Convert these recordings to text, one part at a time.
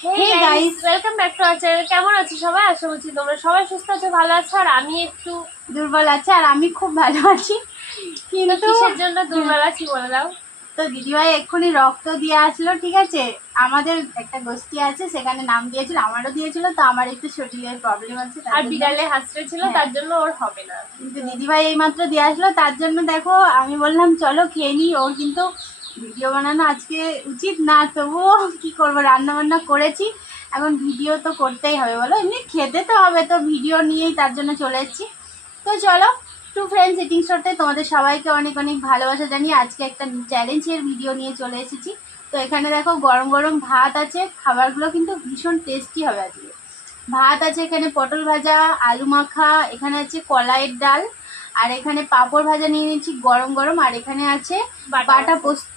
Hey guys, welcome back to our channel. কেমন আছো সবাই? আশা করছি তোমরা সবাই সুস্থ আছো, ভালো আছো। আর আমি একটু দুর্বল আছি আর আমি খুব ভালো আছি। কিন্তু কিসের জন্য দুর্বল আছি বলে দাও। তো দিদিভাই এক্ষুনি রক্ত দিয়ে আসলো, ঠিক আছে। আমাদের একটা গোষ্ঠী আছে, সেখানে নাম দিয়েছিল, আমারও দিয়েছিল। তো আমার একটু শরীরের প্রবলেম আছে, আর বিড়ালে হাসতে ছিল, তার জন্য ওর হবে না। কিন্তু দিদিভাই এইমাত্র দিয়ে আসলো, তার জন্য দেখো আমি বললাম চলো খেয়ে নিই। ওর কিন্তু ভিডিও বানানো আজকে উচিত না, তবুও কি করবো, রান্না বান্না করেছি, এখন ভিডিও তো করতেই হবে, বলো এমনি খেতে তো হবে, তো ভিডিও নিয়েই তার জন্য চলে এসেছি। তো চলো, টু ফ্রেন্ডস ইটিং শোতে তোমাদের সবাইকে অনেক অনেক ভালোবাসা জানিয়ে আজকে একটা চ্যালেঞ্জের ভিডিও নিয়ে চলে এসেছি। তো এখানে দেখো গরম গরম ভাত আছে, খাবারগুলো কিন্তু ভীষণ টেস্টি হবে আজকে। ভাত আছে, এখানে পটল ভাজা, আলু মাখা, এখানে আছে কলাইয়ের ডাল, আর এখানে পাঁপড় ভাজা নিয়ে নিয়েছি গরম গরম, আর এখানে আছে বাটা পোস্ত।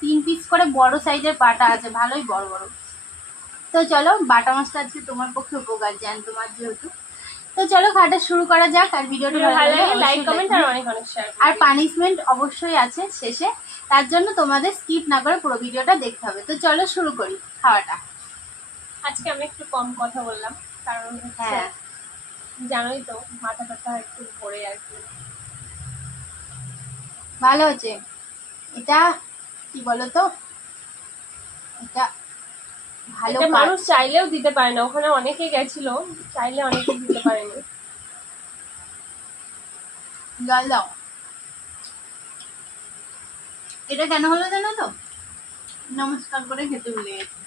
3 পিস করে বড় সাইজের বাটা আছে, ভালোই বড় বড়। তো চলো, বাটা মাছটা আজকে তোমার পক্ষে উপকার, জান তোমার যেহেতু। তো চলো খাওয়াটা শুরু করা যাক। আর ভিডিওটা ভালো লাগলে লাইক কমেন্ট আর অনেক অনেক শেয়ার। আর পানিশমেন্ট অবশ্যই আছে শেষে, তার জন্য তোমাদের স্কিপ না করে পুরো ভিডিওটা দেখতে হবে। তো চলো শুরু করি খাওয়াটা। আজকে আমি একটু কম কথা বললাম, কারণ হ্যাঁ জানোই তো মাথা ব্যথা একটু পড়ে আর কি। ভালো হচ্ছে এটা, কি বলতো, এটা ভালো এটা মানুষ চাইলেও দিতে পারে না, ওখানে অনেকে গেছিল, চাইলে অনেকে দিতে পারেনি। জল দাও। এটা কেন হলো জানো তো, নমস্কার করে খেতে ভুলে গেছি।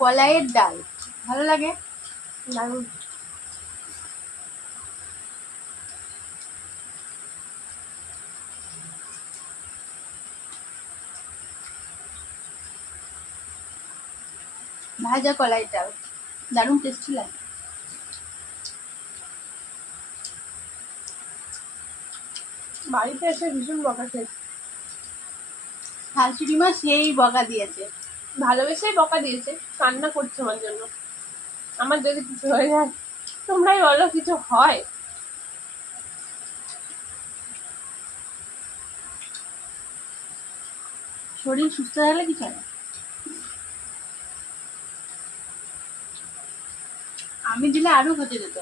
কলাইয়ের ডাল ভালো লাগে, দারুণ। ভাজা কলাইয়ের ডাল দারুণ টেস্টি লাগে। বাড়িতে এসে ভীষণ বকা খেয়েছে, শাশুড়ি মা সেই বকা দিয়েছে, ভালোবেসেই বকা দিয়েছে, কান্না করছে আমার জন্য। আমার যদি কিছু হয়ে যায়, তোমরাই বলো কিছু হয়। শরীর সুস্থ থাকলে কিছু হয় না। আমি দিলে আরো হতে যেত।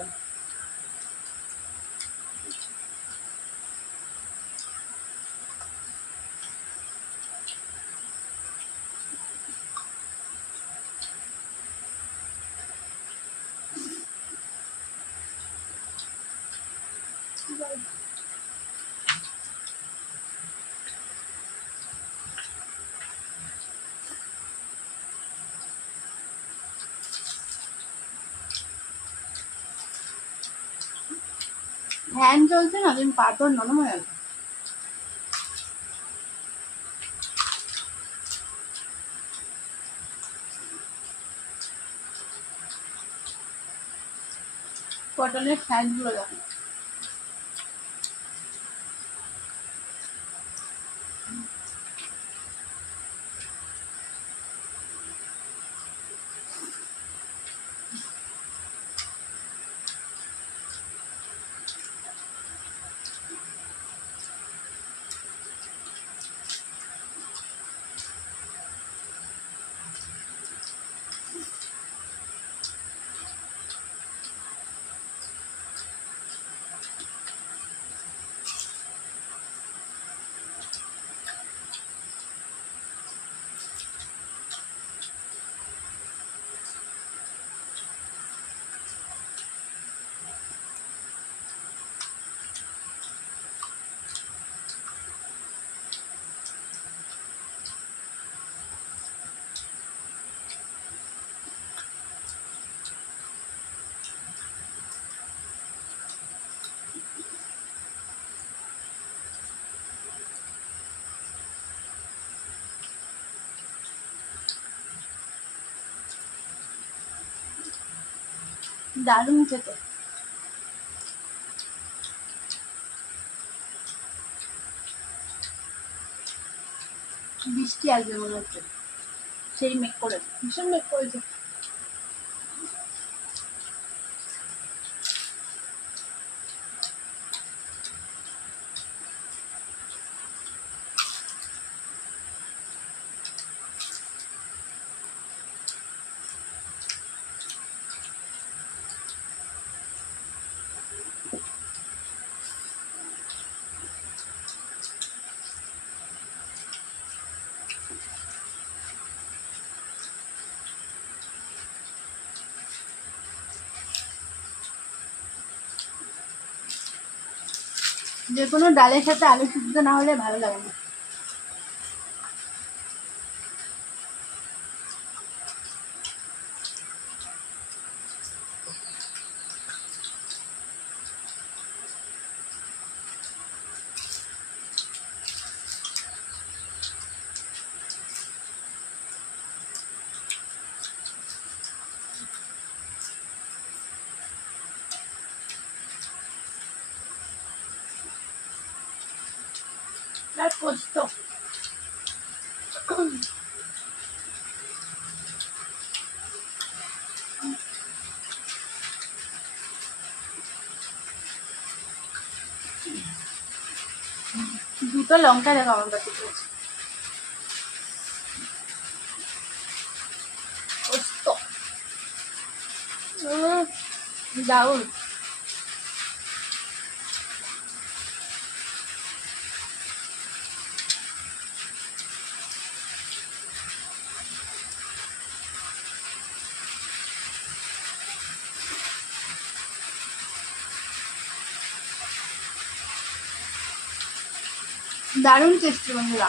ফ্যান চলছে না, তুমি পাথর নরম হয়ে গেছে। পটলের সাইজ গুলো দেখো, দারুণ খেতে। বৃষ্টি আসবে মনে হচ্ছে, সেই মেঘ করে। ভীষণ মেঘ করেছে। যে কোনো ডালের সাথে আলু সিদ্ধ না হলে ভালো লাগে না। আর পোস্ত। দুটো লঙ্কা দেখো আমার বাড়িতে রয়েছে। পোস্ত দারুণ। দারুণ টেস্টি বন্ধুরা।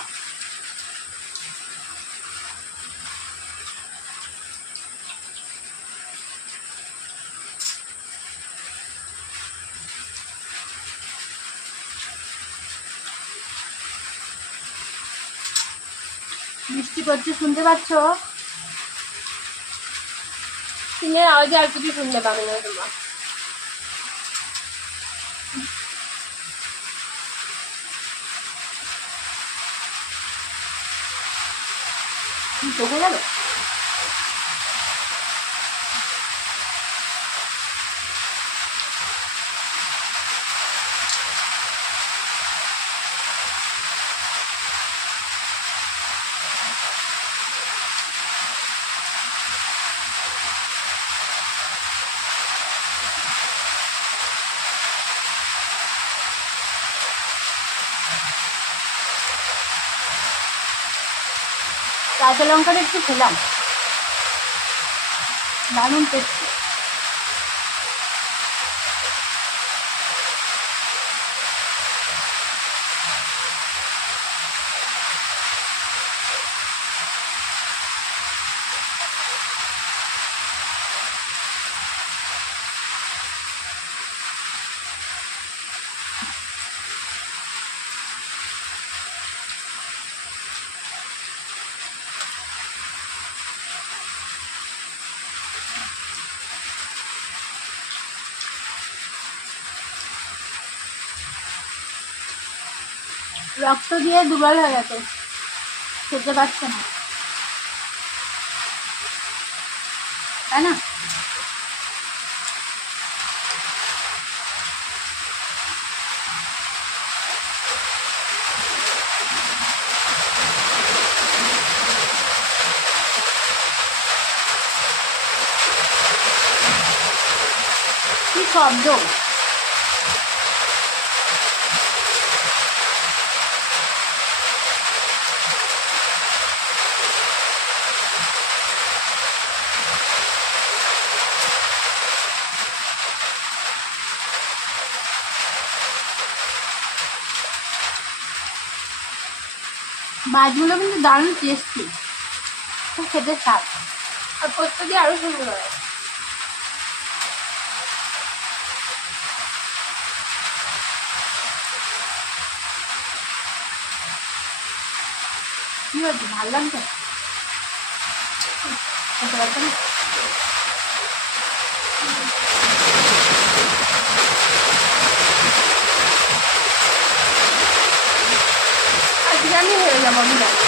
বৃষ্টি পড়ছে, শুনতে পাচ্ছ? সিনের আওয়াজে আর কিছু শুনতে পাবে না তোমরা। চোখে যাবে? কাঁচা লঙ্কাটা একটু খেলাম, দারুণ টেস্টি। রক্ত দিয়ে দুর্বল হয়ে গেছে, খেতে পারছে না, তাই না? কি শব্দ! মাছগুলো কিন্তু দারুণ টেস্টি, খুব খেতে স্বাদ। আর পোস্ত দিয়ে আরো সুন্দর হয়। কি হয়েছে, ভালো লাগছে? খেতে পারছো না? আমি যাবো।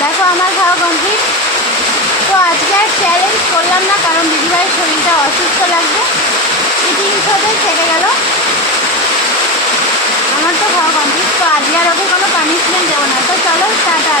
দেখো আমার খাওয়া কমপ্লিট। তো আজকে আর চ্যালেঞ্জ করলাম না, কারণ দিদিভাইয়ের শরীরটা অসুস্থ লাগবে, ইটিং সাথে ছেড়ে গেল। আমার তো খাওয়া কমপ্লিট, তো আজকে আর ওকে কোনো পানিশমেন্ট দেবো না। তো চলো টাটা।